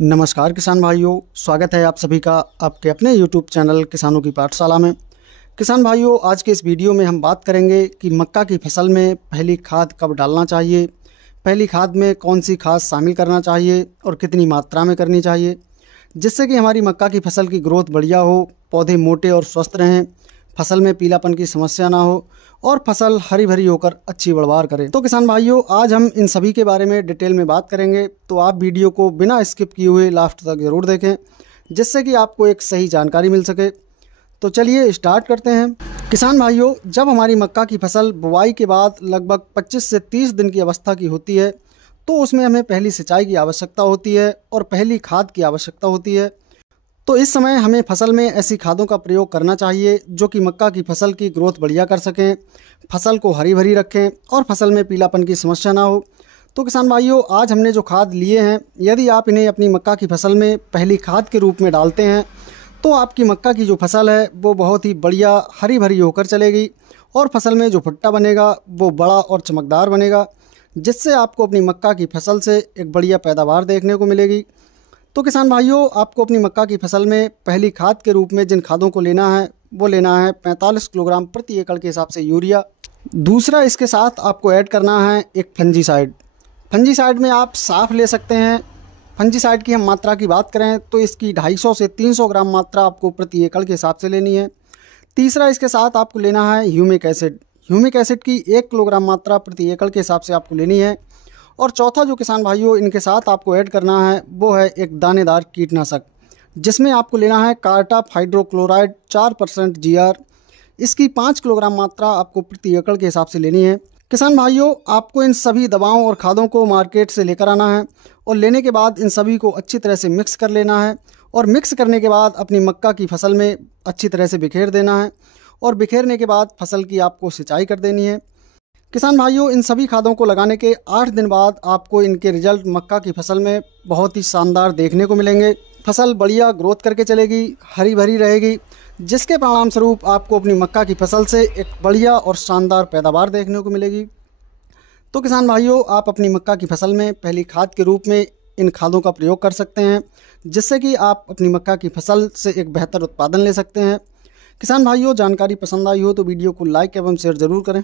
नमस्कार किसान भाइयों, स्वागत है आप सभी का आपके अपने YouTube चैनल किसानों की पाठशाला में। किसान भाइयों, आज के इस वीडियो में हम बात करेंगे कि मक्का की फसल में पहली खाद कब डालना चाहिए, पहली खाद में कौन सी खाद शामिल करना चाहिए और कितनी मात्रा में करनी चाहिए, जिससे कि हमारी मक्का की फसल की ग्रोथ बढ़िया हो, पौधे मोटे और स्वस्थ रहें, फसल में पीलापन की समस्या ना हो और फसल हरी भरी होकर अच्छी पैदावार करे। तो किसान भाइयों, आज हम इन सभी के बारे में डिटेल में बात करेंगे, तो आप वीडियो को बिना स्किप किए हुए लास्ट तक ज़रूर देखें, जिससे कि आपको एक सही जानकारी मिल सके। तो चलिए स्टार्ट करते हैं। किसान भाइयों, जब हमारी मक्का की फसल बुआई के बाद लगभग 25 से 30 दिन की अवस्था की होती है, तो उसमें हमें पहली सिंचाई की आवश्यकता होती है और पहली खाद की आवश्यकता होती है। तो इस समय हमें फसल में ऐसी खादों का प्रयोग करना चाहिए जो कि मक्का की फसल की ग्रोथ बढ़िया कर सकें, फसल को हरी भरी रखें और फसल में पीलापन की समस्या ना हो। तो किसान भाइयों, आज हमने जो खाद लिए हैं, यदि आप इन्हें अपनी मक्का की फसल में पहली खाद के रूप में डालते हैं, तो आपकी मक्का की जो फसल है वो बहुत ही बढ़िया हरी भरी होकर चलेगी और फसल में जो भुट्टा बनेगा वो बड़ा और चमकदार बनेगा, जिससे आपको अपनी मक्का की फसल से एक बढ़िया पैदावार देखने को मिलेगी। तो किसान भाइयों, आपको अपनी मक्का की फसल में पहली खाद के रूप में जिन खादों को लेना है वो लेना है 45 किलोग्राम प्रति एकड़ के हिसाब से यूरिया। दूसरा, इसके साथ आपको ऐड करना है एक फंजीसाइड। फंजीसाइड में आप साफ ले सकते हैं। फंजीसाइड की हम मात्रा की बात करें तो इसकी 250 से 300 ग्राम मात्रा आपको प्रति एकड़ के हिसाब से लेनी है। तीसरा, इसके साथ आपको लेना है ह्यूमिक एसिड। ह्यूमिक एसिड की 1 किलोग्राम मात्रा प्रति एकड़ के हिसाब से आपको लेनी है। और चौथा जो किसान भाइयों इनके साथ आपको ऐड करना है वो है एक दानेदार कीटनाशक, जिसमें आपको लेना है कार्टाप हाइड्रोक्लोराइड 4% GR। इसकी 5 किलोग्राम मात्रा आपको प्रति एकड़ के हिसाब से लेनी है। किसान भाइयों, आपको इन सभी दवाओं और खादों को मार्केट से लेकर आना है और लेने के बाद इन सभी को अच्छी तरह से मिक्स कर लेना है और मिक्स करने के बाद अपनी मक्का की फसल में अच्छी तरह से बिखेर देना है और बिखेरने के बाद फसल की आपको सिंचाई कर देनी है। किसान भाइयों, इन सभी खादों को लगाने के 8 दिन बाद आपको इनके रिजल्ट मक्का की फसल में बहुत ही शानदार देखने को मिलेंगे। फसल बढ़िया ग्रोथ करके चलेगी, हरी भरी रहेगी, जिसके परिणाम स्वरूप आपको अपनी मक्का की फसल से एक बढ़िया और शानदार पैदावार देखने को मिलेगी। तो किसान भाइयों, आप अपनी मक्का की फसल में पहली खाद के रूप में इन खादों का प्रयोग कर सकते हैं, जिससे कि आप अपनी मक्का की फसल से एक बेहतर उत्पादन ले सकते हैं। किसान भाइयों, जानकारी पसंद आई हो तो वीडियो को लाइक एवं शेयर ज़रूर करें।